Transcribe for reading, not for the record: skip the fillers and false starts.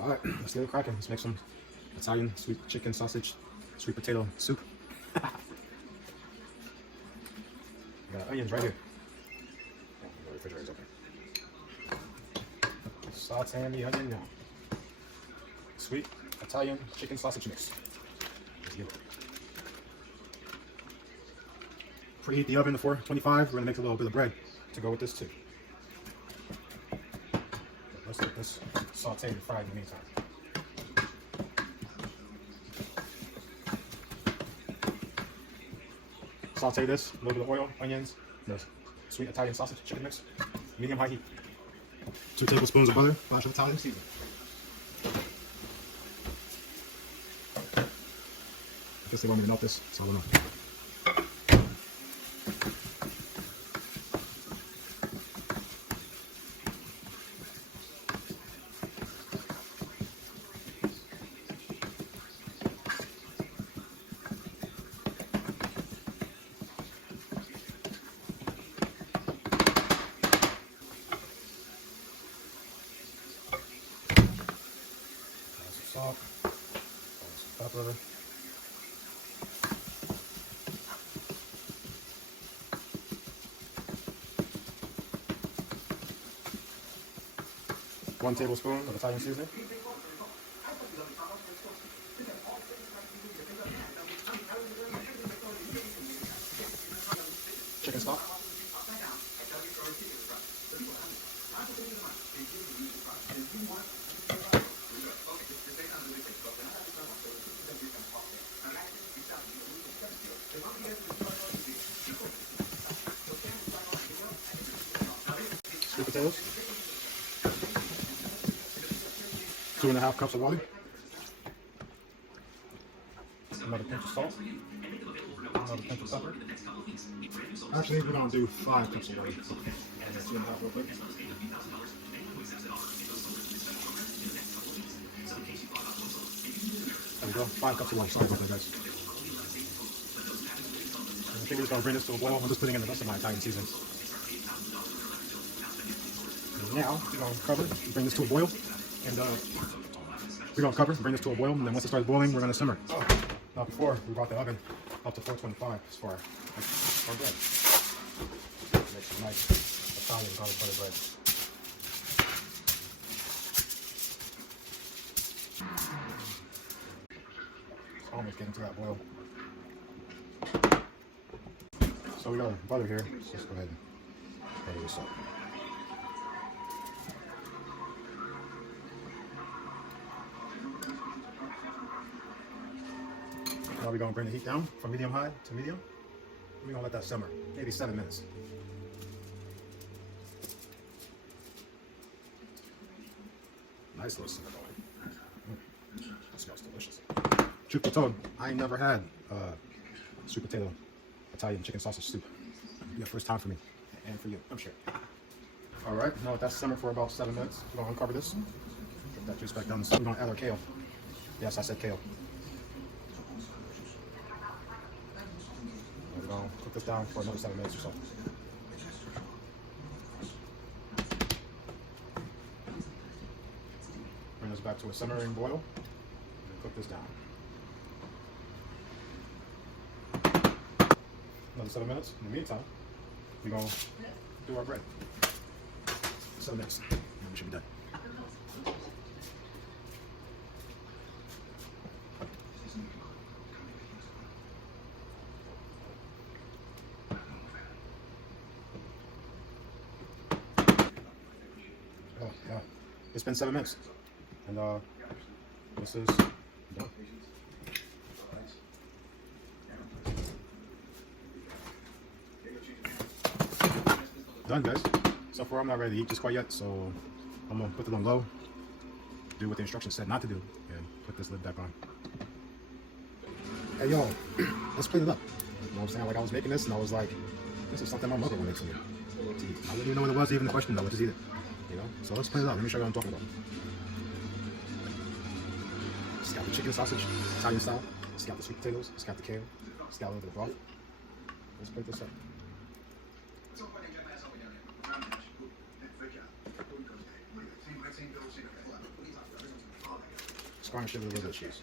All right, let's get it cracking. Let's make some Italian sweet chicken sausage, sweet potato soup. Got onions right here. Oh, the refrigerator's open. Sauteing the onion now. Sweet Italian chicken sausage mix. Let's get it. Preheat the oven to 425. We're gonna make a little bit of bread to go with this too. Let's get this sauteed and fried in the meantime. Saute this, a little bit of oil, onions, the sweet Italian sausage chicken mix, medium high heat. 2 tablespoons of butter, flash of Italian seasoning. I guess they want me to melt this, so I don't know. Salt, some pepper, one tablespoon of Italian seasoning, chicken stock, sweet potatoes, 2.5 cups of water, another pinch of salt, another pinch of pepper. Actually, we're going to do 5 cups of water. 2.5 real quick. There we go, 5 cups of water. Sorry about that, guys. I think we're just going to bring this to a boil. I'm just putting in the rest of my Italian seasonings. And now, we're going to cover, bring this to a boil, and we're going to cover, bring this to a boil, and then once it starts boiling, we're going to simmer. Oh, now before, we brought the oven up to 425 as far as our bread. Make some nice Italian garlic butter bread. It's almost getting to that boil. So we got butter here. Let's just go ahead and butter this up. Now we're going to bring the heat down from medium high to medium. We're going to let that simmer, maybe 7 minutes. Nice little simmer going. That smells delicious. Truth be told, I ain't never had sweet potato Italian chicken sausage soup. It'll be a first time for me, and for you, I'm sure. All right, now let that simmer for about 7 minutes. We're going to uncover this. Get that juice back down. So we're going to add our kale. Yes, I said kale. We're going to cook this down for another 7 minutes or so. Bring this back to a simmering boil and cook this down. Another 7 minutes. In the meantime, we're going to do our bread. 7 minutes, and we should be done. Oh, yeah. It's been 7 minutes. And this is done. Done, guys. So far, I'm not ready to eat just quite yet, so I'm gonna put it on low, do what the instructions said not to do, and put this lid back on. Hey, yo, let's clean it up. You know what I'm saying? Like, I was making this, and I was like, this is something my mother would make for me to eat. I wouldn't even know what it was, even the question, though. Let's just eat it. You know? So let's clean it up. Let me show you what I'm talking about. Just got the chicken sausage, Italian style. Just got the sweet potatoes. Just got the kale. Just got a little bit of broth. Let's plate this up. Just garnish it with a little bit of cheese.